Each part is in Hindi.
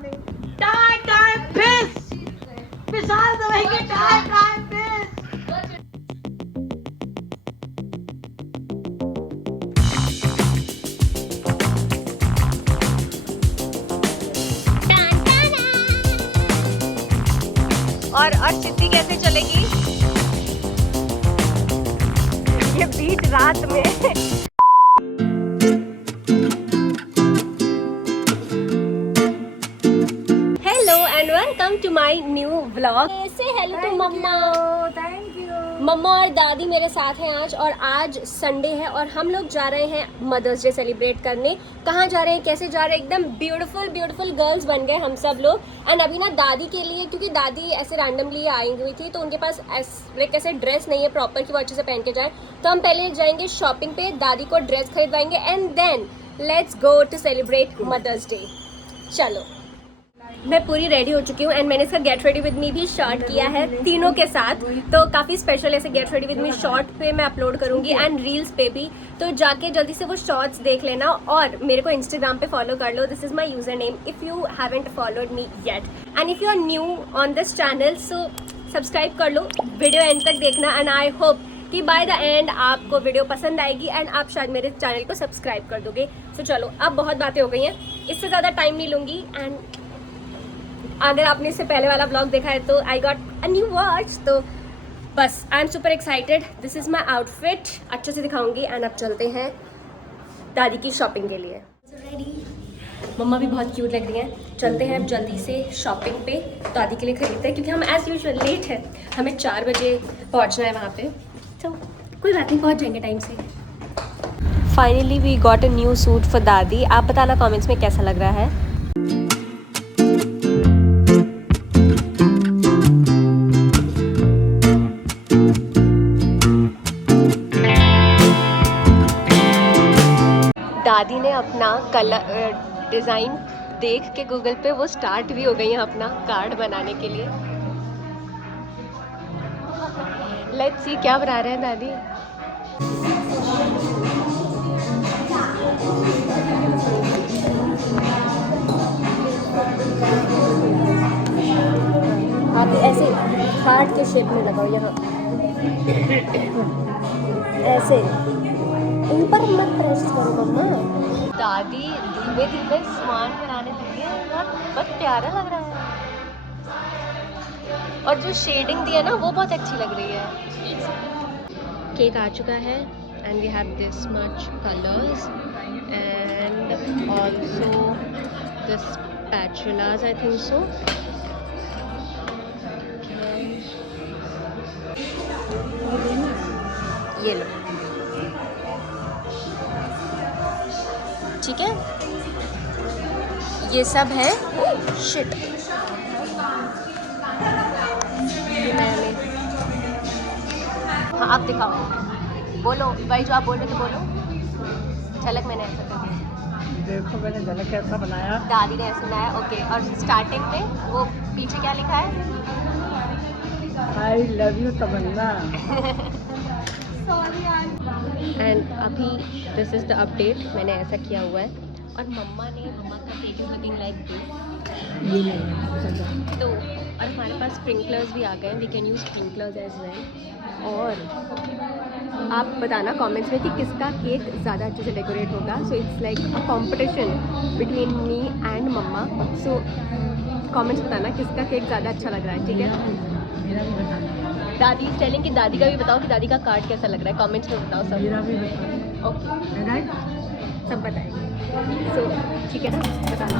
टाइम पिस विशाल दवाई के टाइम पिस। और सिद्धि कैसे चलेगी ये बीच रात में। Hello and welcome to my new vlog. से हेलो टू मम्मा। Thank you. मम्मा और दादी मेरे साथ हैं आज, और आज संडे है और हम लोग जा रहे हैं मदर्स डे सेलिब्रेट करने। कहाँ जा रहे हैं, कैसे जा रहे हैं, एकदम ब्यूटीफुल गर्ल्स बन गए हम सब लोग। एंड अभी ना दादी के लिए, क्योंकि दादी ऐसे रैंडमली आई हुई थी तो उनके पास ऐसे ड्रेस नहीं है प्रॉपर कि वो अच्छे से पहन के जाए, तो हम पहले जाएंगे शॉपिंग पे, दादी को ड्रेस खरीदवाएंगे and then let's go to celebrate mother's day. चलो, मैं पूरी रेडी हो चुकी हूँ एंड मैंने इसका गेट रेडी विद मी भी शॉर्ट किया है तीनों के साथ, तो काफ़ी स्पेशल ऐसे get ready with me short पे मैं अपलोड करूँगी एंड रील्स पे भी, तो जाके जल्दी से वो शॉर्ट्स देख लेना और मेरे को इंस्टाग्राम पे फॉलो कर लो। This is my user name if you haven't followed me yet, and if you are new on this channel so subscribe कर लो, वीडियो एंड तक देखना एंड आई होप कि बाय द एंड आपको वीडियो पसंद आएगी एंड आप शायद मेरे चैनल को सब्सक्राइब कर दोगे। सो चलो, अब बहुत बातें हो गई हैं, इससे ज़्यादा टाइम नहीं लूँगी। एंड अगर आपने इससे पहले वाला ब्लॉग देखा है तो I got a new watch, तो बस I am super excited. This is my outfit, अच्छे से दिखाऊंगी एंड अब चलते हैं दादी की शॉपिंग के लिए। रेडी, मम्मा भी बहुत क्यूट लग रही हैं। चलते हैं अब जल्दी से शॉपिंग पे, दादी के लिए खरीदते हैं क्योंकि हम एज यूजुअल लेट है, हमें 4 बजे पहुंचना है वहाँ पे, तो कोई बात नहीं, पहुँच जाएंगे टाइम से। Finally we got a new suit for dadi. आप बताना कमेंट्स में कैसा लग रहा है। दादी ने अपना कलर डिज़ाइन देख के गूगल पे वो स्टार्ट भी हो गई हैं अपना कार्ड बनाने के लिए। लेट्स सी क्या बना रहे हैं दादी। आप ऐसे हार्ट के शेप में लगाओ यहाँ, ऐसे ऊपर मत प्रेस करो मम्मा। दादी धीमे धीमे सामान बनाने लगी है, बहुत प्यारा लग रहा है, और जो शेडिंग दी है ना वो बहुत अच्छी लग रही है। केक आ चुका है and we have this much colours and also this spatulas, I think so. ये लो, ठीक है, ये सब है। शिट, हाँ आप दिखाओ, बोलो भाई, जो आप बोल रहे थे बोलो। झलक मैंने ऐसा कर दिया, देखो मैंने झलक कैसा बनाया, दादी ने ऐसा बनाया। ओके, और स्टार्टिंग में वो पीछे क्या लिखा है? I love you Tamanna. And अभी दिस इज़ द अपडेट, मैंने ऐसा किया हुआ है और मम्मा का cake is looking like this. तो और हमारे पास स्प्रिंकलर्स भी आ गए, we can use sprinklers as well. और आप बताना कमेंट्स में कि किसका केक ज़्यादा अच्छे से डेकोरेट होगा। So it's like a competition between me and mamma. So comments बताना किसका केक ज़्यादा अच्छा लग रहा है, ठीक है। दादी टेलिंग कि दादी का भी बताओ कि दादी का कार्ड कैसा लग रहा है, कमेंट्स में बताओ सब। ओके, सब बताएंगे। सो ठीक है ना, बताना।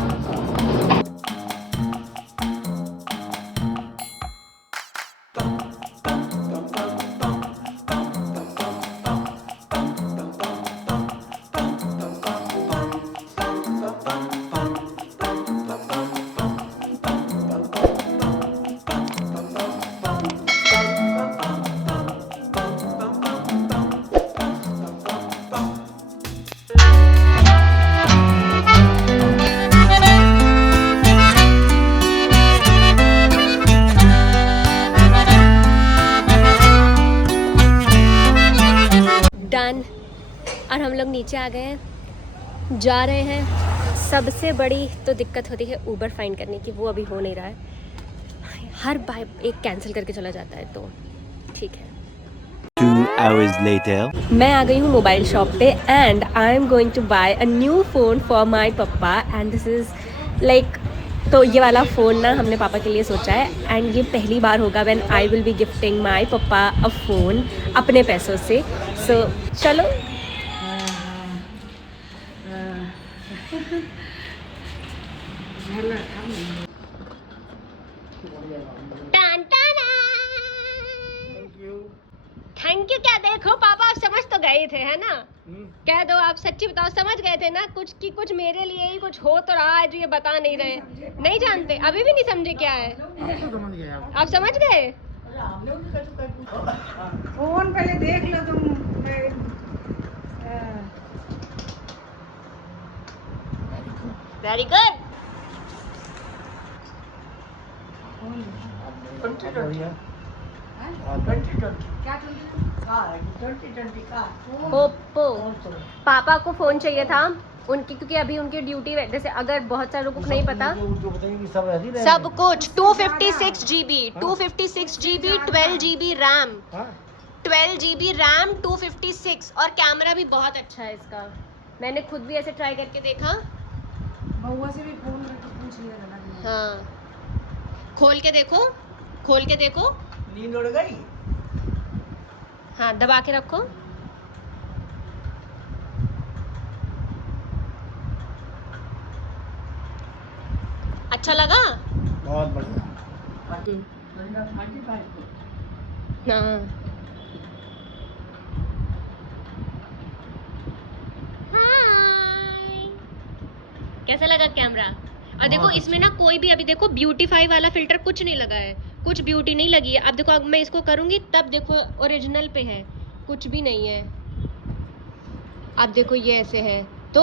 और हम लोग नीचे आ गए हैं, जा रहे हैं सबसे बड़ी तो दिक्कत होती है ऊबर फाइंड करने की, वो अभी हो नहीं रहा है, हर बार एक कैंसिल करके चला जाता है, तो ठीक है। 2 hours later. मैं आ गई हूँ मोबाइल शॉप पे and I am going to buy a new phone for my papa and this is like, तो ये वाला फ़ोन ना हमने पापा के लिए सोचा है एंड ये पहली बार होगा when I will be gifting my papa a phone अपने पैसों से। सो चलो। Thank you. क्या देखो पापा, आप समझ तो गए थे है ना? कह दो, आप सच्ची बताओ, समझ गए थे ना कुछ कि कुछ मेरे लिए ही कुछ हो तो रहा है जो ये बता नहीं रहे? नहीं जानते, अभी भी नहीं समझे क्या है? आप समझ गए? फोन पहले देख लो तुम। Very good. ओप्पो। पापा को फोन चाहिए था उनकी, क्योंकि अभी उनकी ड्यूटी, जैसे अगर बहुत सारे लोगों को नहीं पता, सब कुछ 256 GB 256 GB 12 GB RAM 12 GB RAM 256, और कैमरा भी बहुत अच्छा है इसका। मैंने खुद भी ऐसे ट्राई करके देखा। बउआ से भी फोन करके पूछ लिया। हाँ, खोल के देखो, खोल के देखो। नींद उड़ गई? हाँ, दबा के रखो। अच्छा लगा? बहुत बढ़िया। हाँ। हाय, कैसा लगा कैमरा? और देखो इसमें ना कोई भी, अभी देखो ब्यूटीफाई वाला फिल्टर कुछ नहीं लगा है, कुछ ब्यूटी नहीं लगी है। अब देखो, अब मैं इसको करूंगी तब देखो ओरिजिनल पे है, कुछ भी नहीं है। अब देखो ये ऐसे है, तो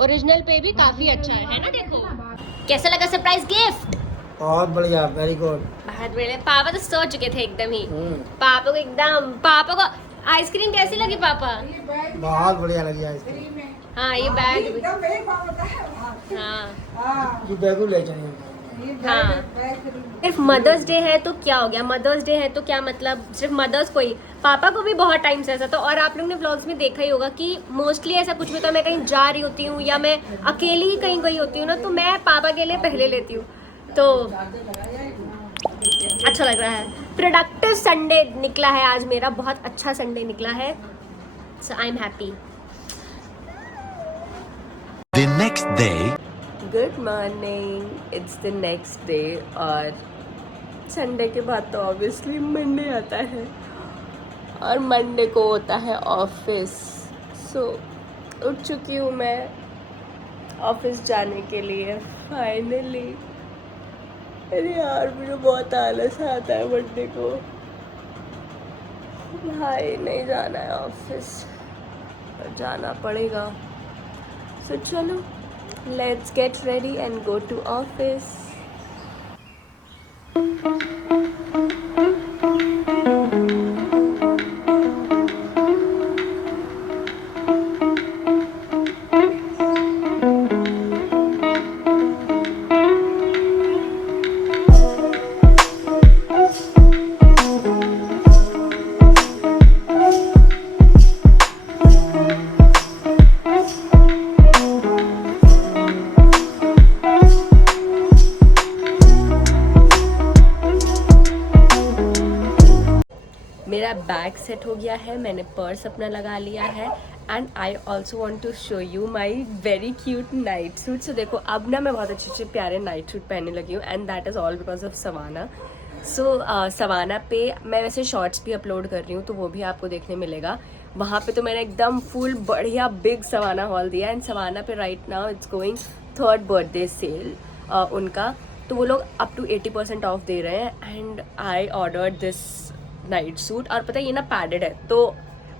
ओरिजिनल पे भी काफी अच्छा है ना? देखो कैसा लगा सरप्राइज गिफ्ट? बहुत बढ़िया, वेरी गुड। बहुत बढ़िया। पापा तो सोच चुके थे एकदम ही। पापा को एकदम, पापा को आइसक्रीम कैसी लगी पापा? बहुत बढ़िया लगी आइसक्रीम। हाँ, ये बैग भी। हाँ, ये बैग ले जाएंगे। हाँ, सिर्फ मदर्स डे है तो क्या हो गया? मदर्स डे है तो क्या मतलब सिर्फ मदर्स को ही? पापा को भी बहुत टाइम से ऐसा, तो और आप लोग ने व्लॉग्स में देखा ही होगा कि मोस्टली ऐसा कुछ भी, तो मैं कहीं जा रही होती हूँ या मैं अकेली ही कहीं गई होती हूँ ना, तो मैं पापा के लिए पहले लेती हूँ, तो अच्छा लग रहा है। प्रोडक्टिव संडे निकला है आज मेरा, बहुत अच्छा संडे निकला है, so I am happy. The next day. Good morning, it's the next day, और संडे के बाद तो ऑब्वियसली मंडे आता है, और मंडे को होता है ऑफिस। सो उठ चुकी हूँ मैं ऑफिस जाने के लिए फाइनली। अरे यार, मुझे बहुत आलस आता है मंडे को, भाई नहीं जाना है ऑफिस, पर जाना पड़ेगा। सो चलो, let's get ready and go to office. मेरा बैग सेट हो गया है, मैंने पर्स अपना लगा लिया है, and I also want to show you my very cute night suit. So देखो, अब ना मैं बहुत अच्छे अच्छे प्यारे नाइट सूट पहनने लगी हूँ, and that is all because of Savana. So Savana पे मैं वैसे शॉर्ट्स भी अपलोड कर रही हूँ, तो वो भी आपको देखने मिलेगा। वहाँ पे तो मैंने एकदम फुल बढ़िया बिग सवाना हॉल दिया, एंड सवाना पे right now it's going 3rd birthday sale उनका, तो वो लोग अप टू 80% ऑफ दे रहे हैं, and I ordered this night suit. और पता है ये ना पैडेड है, तो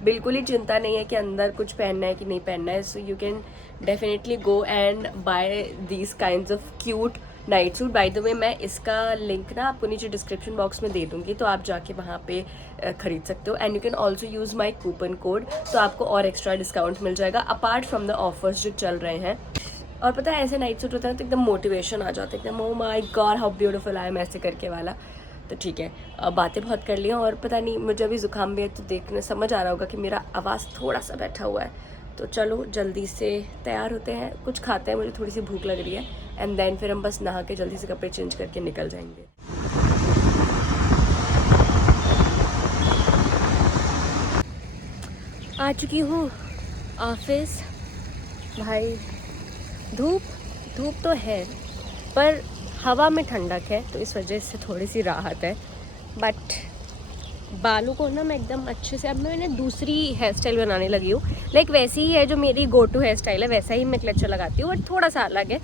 बिल्कुल ही चिंता नहीं है कि अंदर कुछ पहनना है कि नहीं पहनना है। So you can definitely go and buy these kinds of cute night suit. By the way, मैं इसका लिंक ना आपको नीचे डिस्क्रिप्शन बॉक्स में दे दूंगी, तो आप जाके वहाँ पे खरीद सकते हो, and you can also use my coupon code, तो आपको और एक्स्ट्रा डिस्काउंट मिल जाएगा अपार्ट फ्रॉम द ऑफर्स जो चल रहे हैं। और पता है ऐसे नाइट सूट होता है तो एकदम मोटिवेशन आ जाता है, एकदम oh my God how beautiful I am, ऐसे करके वाला। तो ठीक है, अब बातें बहुत कर ली हैं और पता नहीं मुझे अभी ज़ुकाम भी है, तो देखने समझ आ रहा होगा कि मेरा आवाज़ थोड़ा सा बैठा हुआ है। तो चलो जल्दी से तैयार होते हैं, कुछ खाते हैं, मुझे थोड़ी सी भूख लग रही है, एंड देन फिर हम बस नहा के जल्दी से कपड़े चेंज करके निकल जाएंगे। आ चुकी हूँ ऑफिस। भाई धूप तो है पर हवा में ठंडक है, तो इस वजह से थोड़ी सी राहत है। बट बालों को ना मैं एकदम अच्छे से, अब मैंने दूसरी हेयर स्टाइल बनाने लगी हूँ, लाइक वैसी ही है जो मेरी गो टू हेयर स्टाइल है, वैसा ही मैं क्लचर लगाती हूँ, बट थोड़ा सा अलग है।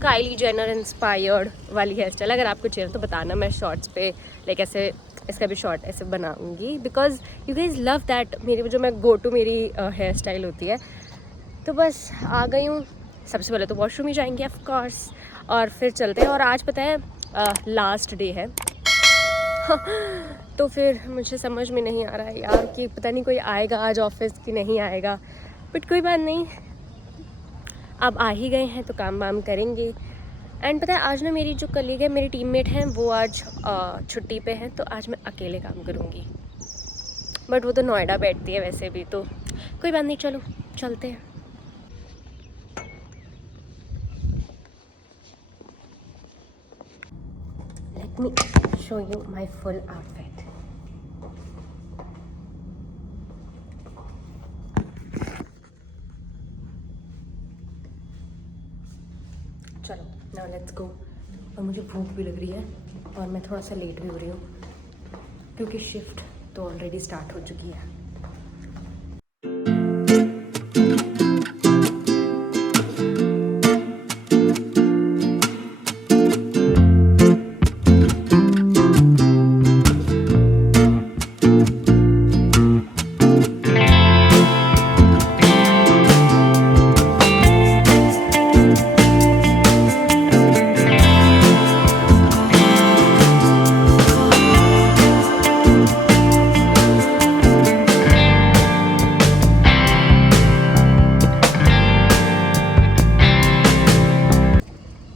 काइली जेनर इंस्पायर्ड वाली हेयर स्टाइल। अगर आपको चाहिए तो बताना, मैं शॉर्ट्स पे लाइक ऐसे इसका भी शॉर्ट ऐसे बनाऊंगी, because you guys love that, मेरी जो मैं गो टू मेरी हेयर स्टाइल होती है। तो बस आ गई हूँ, सबसे पहले तो वॉशरूम ही जाएंगे ऑफ कोर्स, और फिर चलते हैं। और आज पता है लास्ट डे है तो फिर मुझे समझ में नहीं आ रहा है यार कि पता नहीं कोई आएगा आज ऑफिस कि नहीं आएगा, बट कोई बात नहीं, अब आ ही गए हैं तो काम वाम करेंगे। एंड पता है आज ना मेरी जो कलीग है, मेरी टीममेट हैं, वो आज छुट्टी पे हैं, तो आज मैं अकेले काम करूँगी। बट वो तो नोएडा बैठती है वैसे भी, तो कोई बात नहीं, चलो चलते हैं। Let me show you my full outfit. चलो now let's go। और मुझे भूख भी लग रही है और मैं थोड़ा सा लेट भी हो रही हूँ क्योंकि शिफ्ट तो ऑलरेडी स्टार्ट हो चुकी है।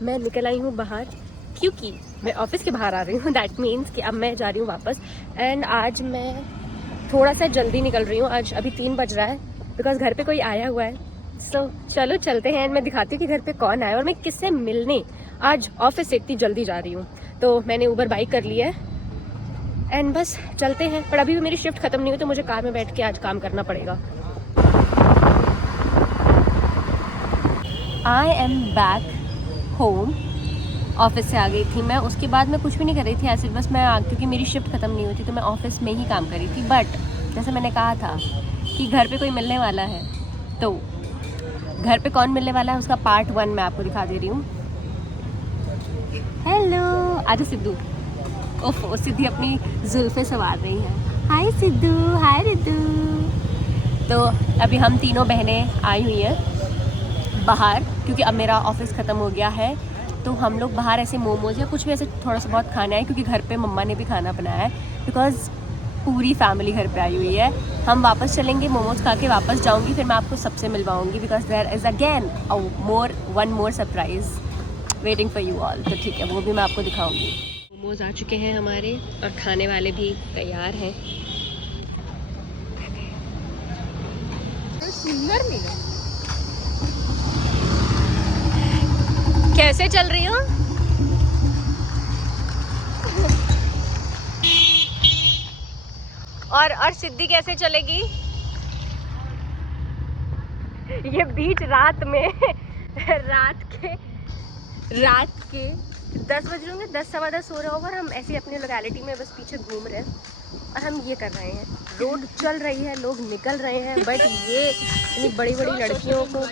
मैं निकल आई हूँ बाहर क्योंकि मैं ऑफिस के बाहर आ रही हूँ, दैट मीन्स कि अब मैं जा रही हूँ वापस। एंड आज मैं थोड़ा सा जल्दी निकल रही हूँ, आज अभी 3 बज रहा है, बिकॉज घर पे कोई आया हुआ है। सो चलो चलते हैं, मैं दिखाती हूँ कि घर पे कौन आया और मैं किससे मिलने आज ऑफिस से इतनी जल्दी जा रही हूँ। तो मैंने ऊबर बाइक कर ली है एंड बस चलते हैं, पर अभी भी मेरी शिफ्ट ख़त्म नहीं हुई तो मुझे कार में बैठ के आज काम करना पड़ेगा। I am back home, office से आ गई थी मैं, उसके बाद मैं कुछ भी नहीं कर रही थी ऐसे, बस मैं क्योंकि मेरी शिफ्ट ख़त्म नहीं हुई थी तो मैं ऑफिस में ही काम कर रही थी। बट जैसे मैंने कहा था कि घर पे कोई मिलने वाला है, तो घर पे कौन मिलने वाला है उसका पार्ट 1 मैं आपको दिखा दे रही हूँ। हेलो, आजा सिद्धू। ओह सिद्धि अपनी जुल्फे संवार रही है। हाय सिद्धू, हाय रिद्धू। तो अभी हम तीनों बहनें आई हुई हैं बाहर, क्योंकि अब मेरा ऑफिस ख़त्म हो गया है, तो हम लोग बाहर ऐसे मोमोज या कुछ भी ऐसे थोड़ा सा बहुत खाना है, क्योंकि घर पे मम्मा ने भी खाना बनाया है, बिकॉज़ पूरी फैमिली घर पे आई हुई है। हम वापस चलेंगे, मोमोज खा के वापस जाऊंगी, फिर मैं आपको सबसे मिलवाऊंगी, because there is again one more surprise waiting for you all. तो ठीक है, वो भी मैं आपको दिखाऊंगी। मोमोज आ चुके हैं हमारे और खाने वाले भी तैयार हैं। कैसे चल रही हो? और सिद्धि कैसे चलेगी? ये बीच रात में रात के 10 बज रहे होंगे, 10 सवा 10 हो रहा होगा, और हम ऐसे अपनी लोकेलिटी में बस पीछे घूम रहे हैं और हम ये कर रहे हैं। रोड चल रही है, लोग निकल रहे हैं, बट ये इतनी बड़ी बड़ी लड़कियों को।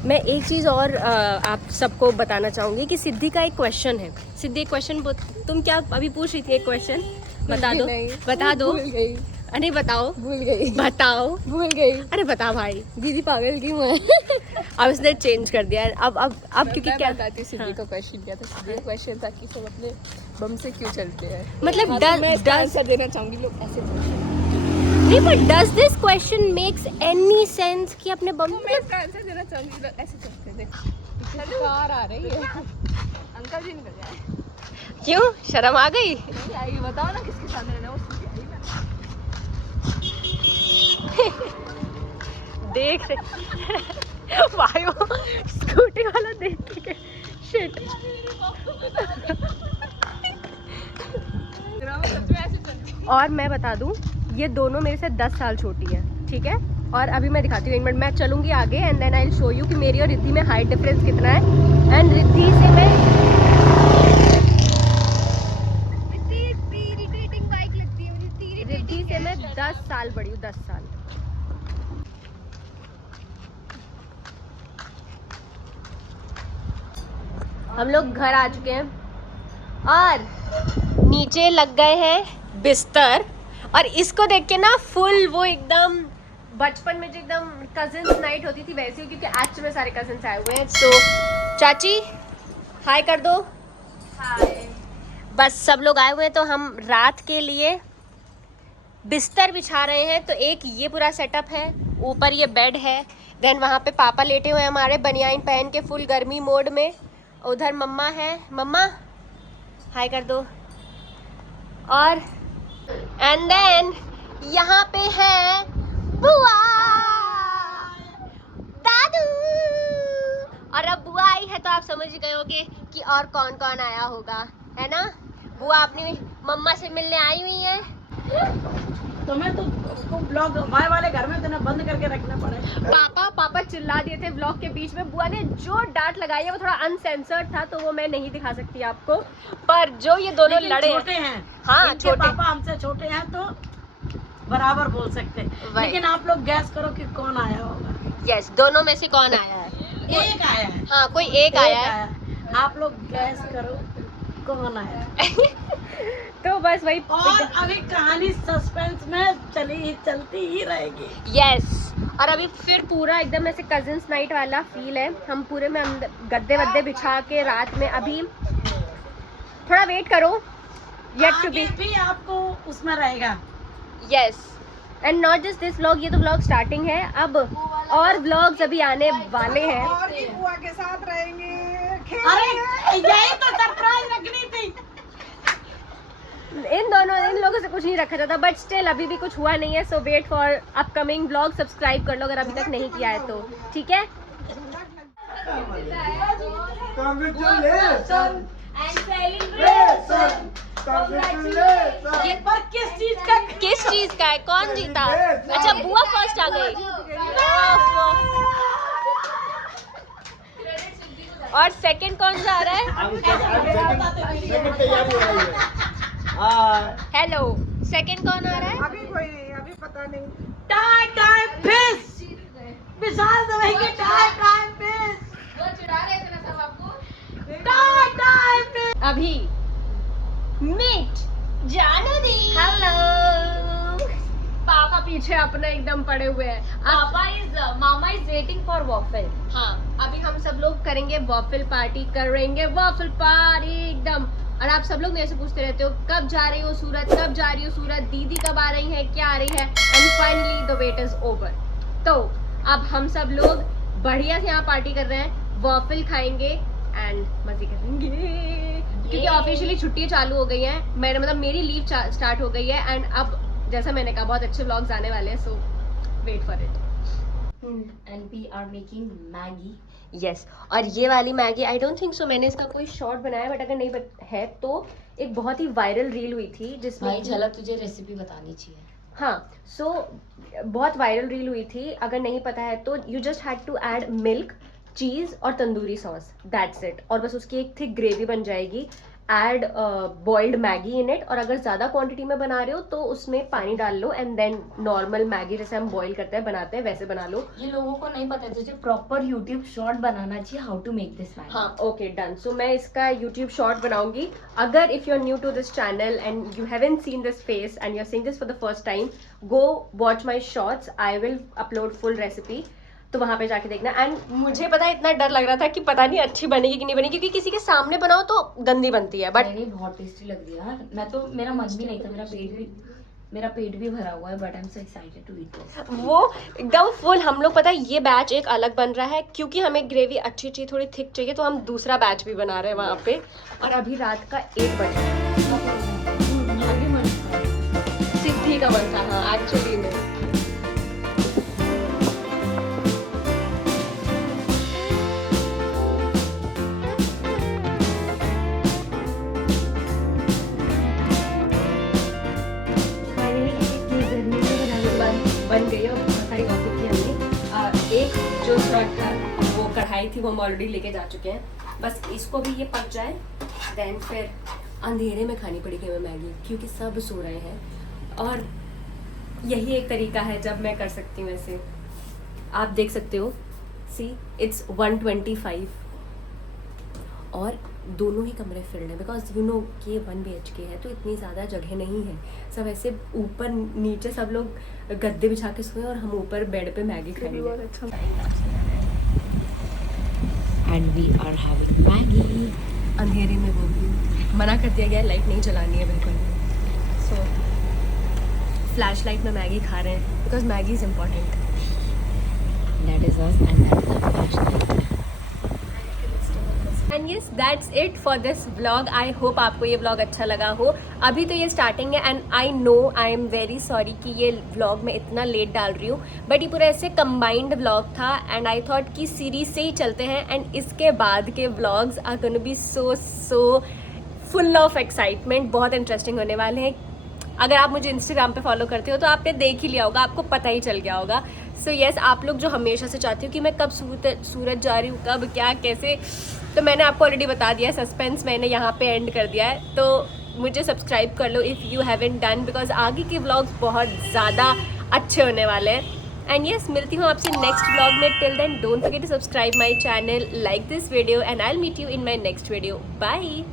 मैं एक चीज़ और आप सबको बताना चाहूँगी कि सिद्धि का एक क्वेश्चन है। सिद्धि एक क्वेश्चन, तुम क्या अभी पूछ रही थी? एक क्वेश्चन बता दो, बता दो। भूल गई, अरे बताओ, भूल गई, बताओ, भूल गई। अरे बता भाई। दीदी पागल क्यों है? अब उसने चेंज कर दिया है। अब क्योंकि क्या बताती, सिद्धि का क्वेश्चन क्या था? सिद्धि का क्वेश्चन था कि सब अपने बम से क्यों चलते हैं, मतलब मैं इसका आंसर देना चाहूंगी। लोग ऐसे नहीं पर does this question makes any sense कि अपने बम मैं इसका आंसर देना चाहूंगी। ऐसे चलते देख कार आ रही है। अंकल जी निकल जाए। क्यों शर्म आ गई? नहीं आई, बताओ ना किसके सामने रहना है, उसकी आई मैं। देख रहे वायो स्कूटी वाला देख के शिट। सच में ऐसे चलती। और मैं बता दूं ये दोनों मेरे से 10 साल छोटी है, ठीक है। और अभी मैं दिखाती हूँ 1 मिनट, मैं चलूंगी आगे and then I will show you कि मेरी और रिद्धि में हाइट डिफरेंस कितना है। एंड रिद्धि से मैं इरिटेटिंग बाइक लगती है मुझे। रिद्धि से मैं 10 साल बड़ी हूँ, 10 साल। हम लोग घर आ चुके हैं और नीचे लग गए हैं बिस्तर। और इसको देख के ना फुल वो एकदम बचपन में जो एकदम कजिन्स नाइट होती थी वैसी, क्योंकि आज में सारे कजिन्स आए हुए हैं। तो चाची हाय कर दो। हाय। बस सब लोग आए हुए हैं तो हम रात के लिए बिस्तर बिछा रहे हैं। तो एक ये पूरा सेटअप है, ऊपर ये बेड है, देन वहाँ पे पापा लेटे हुए हैं हमारे बनियाइन पहन के फुल गर्मी मोड में। उधर मम्मा है, मम्मा हाय कर दो। और एंड देन यहाँ पे है बुआ दादू। और अब बुआ आई है तो आप समझ गए होंगे कि और कौन कौन आया होगा, है ना। बुआ अपनी मम्मा से मिलने आई हुई है। तुम्हें तो ब्लॉग हमारे वाले घर में तो बंद करके रखना पड़ेगा। पापा चिल्ला दिए थे व्लॉग के बीच में। बुआ ने जो डांट लगाई है वो थोड़ा अनसेंसर्ड था तो वो मैं नहीं दिखा सकती आपको, पर जो ये दोनों लड़े छोटे हैं। हाँ छोटे पापा हमसे छोटे हैं तो बराबर बोल सकते हैं, लेकिन आप लोग गैस करो कि कौन आया होगा। यस, दोनों में से कौन आया है? एक आया है। हाँ कोई एक आया है। आप लोग गैस करो कौन आया। तो बस वही। और अभी कहानी सस्पेंस में चलती ही रहेगी। यस। और अभी फिर पूरा एकदम ऐसे कजिन्स नाइट वाला फील है। हम पूरे में गद्दे वद्दे बिछा के रात में, अभी थोड़ा वेट करो, येट टू बी भी आपको उसमें रहेगा। Yes and not just this vlog, ये तो व्लॉग स्टार्टिंग है, अब और व्लॉग्स अभी आने वाले हैं। और भी बुआ के साथ रहेंगे, अरे यही तो सरप्राइज रखनी थी। इन लोगों से कुछ नहीं रखा जाता, बट स्टिल अभी भी कुछ हुआ नहीं है। So wait for upcoming vlog, subscribe कर लो अगर अभी तक नहीं किया है तो, ठीक है। ये पर किस चीज का है, कौन जीता? अच्छा बुआ फर्स्ट आ गई। और सेकंड कौन जा रहा है? हेलो, सेकंड कौन आ रहा है? अभी कोई नहीं, अभी पता नहीं। टाइम फिश विशाल दवाई के टाइम फिश वो चिढ़ा रहे थे ना सब आपको। Time fish. अभी मीट जानू दी। हेलो। पापा पीछे अपना एकदम पड़े हुए हैं। मामा इज वेटिंग फॉर वॉफल। हाँ अभी हम सब लोग करेंगे वॉफल पार्टी, करेंगे वॉफल पार्टी एकदम। और आप सब लोग मेरे से पूछते रहते हो कब जा रही हो सूरत, कब जा रही हो सूरत, दीदी कब आ रही है, क्या आ रही है। And finally the wait is over. तो अब हम सब लोग बढ़िया से यहाँ पार्टी कर रहे हैं, वॉफल खाएंगे एंड मजे करेंगे क्योंकि ऑफिशियली छुट्टियां चालू हो गई हैं। मेरे मतलब मेरी लीव स्टार्ट हो गई है एंड अब जैसा मैंने कहा बहुत अच्छे व्लॉग्स आने वाले हैं, so wait for it. And we are making Maggi. Yes और ये वाली Maggi I don't think so मैंने इसका कोई शॉर्ट बनाया, बट अगर नहीं है तो एक बहुत ही वायरल रील हुई थी जिसमें भाई झलक तुझे रेसिपी बतानी चाहिए। हाँ सो बहुत वायरल रील हुई थी, अगर नहीं पता है तो you just had to add milk, cheese और तंदूरी सॉस, दैट्स इट। और बस उसकी एक थिक ग्रेवी बन जाएगी। Add boiled Maggi in it, और अगर ज़्यादा क्वांटिटी में बना रहे हो तो उसमें पानी डाल लो एंड देन नॉर्मल मैगी जैसे हम बॉईल करते हैं बनाते हैं वैसे बना लो। ये लोगों को नहीं पता, तुझे प्रॉपर यूट्यूब शॉर्ट बनाना चाहिए how to make this Maggi. हाँ ओके डन। सो मैं इसका यूट्यूब शॉर्ट बनाऊंगी। अगर if you are new to this channel and you haven't seen this face and you are seeing this for the first time, go watch my shorts, I will upload full recipe, तो वहां पे जाके देखना। एंड मुझे पता है इतना डर लग रहा था कि पता नहीं अच्छी बनेगी कि नहीं बनेगी, क्योंकि किसी के सामने बनाओ तो गंदी बनती है, बट नहीं बहुत टेस्टी लग रही है यार। मैं तो, मेरा मन भी नहीं था, मेरा पेट भी मेरा पेट भी भरा हुआ है but I am so excited to eat this. वो एकदम फुल। हम लोग पता है ये बैच एक अलग बन रहा है क्योंकि हमें ग्रेवी अच्छी चाहिए, थोड़ी थिक चाहिए, तो हम दूसरा बैच भी बना रहे हैं वहाँ पे। और अभी रात का 1 बजे सिद्धि का बनता। हाँ एक्चुअली में बन गई और बहुत सारी गॉसिप की हमने। एक जो शॉट था वो कढ़ाई थी वो हम ऑलरेडी लेके जा चुके हैं, बस इसको भी ये पक जाए देन फिर अंधेरे में खानी पड़ेगी हमें मैगी क्योंकि सब सो रहे हैं। और यही एक तरीका है जब मैं कर सकती हूँ ऐसे। आप देख सकते हो, सी इट्स 125 और दोनों ही कमरे फिल्ड हैं बिकॉज यू नो कि 1 BHK है तो इतनी ज़्यादा जगह नहीं है। सब ऐसे ऊपर नीचे सब लोग गद्दे बिछा के सोए और हम ऊपर बेड पे मैगी खाएंगे। And we are having Maggi अंधेरे में, वो भी मना कर दिया गया है, लाइट नहीं जलानी है बिल्कुल। सो फ्लैश लाइट में मैगी खा रहे हैं because Maggi is important. That is us and that is the flashlight. And yes that's it for this vlog. I hope आपको ये व्लॉग अच्छा लगा हो। अभी तो ये स्टार्टिंग है and I know I am very sorry कि ये व्लॉग मैं इतना लेट डाल रही हूँ, बट ये पूरा ऐसे कंबाइंड व्लॉग था एंड आई थॉट कि सीरीज से ही चलते हैं एंड इसके बाद के vlogs are gonna be so full of excitement. बहुत इंटरेस्टिंग होने वाले हैं। अगर आप मुझे इंस्टाग्राम पे फॉलो करते हो तो आपने देख ही लिया होगा, आपको पता ही चल गया होगा। सो यस, आप लोग जो हमेशा से चाहते हो कि मैं कब सूरत जा रही हूँ, कब क्या कैसे, तो मैंने आपको ऑलरेडी बता दिया है। सस्पेंस मैंने यहाँ पे एंड कर दिया है, तो मुझे सब्सक्राइब कर लो if you haven't done because आगे के व्लॉग्स बहुत ज़्यादा अच्छे होने वाले हैं। एंड यस, मिलती हूँ आपसे नेक्स्ट व्लॉग में। Till then don't forget to subscribe my channel, like this video and I will meet you in my next video. Bye.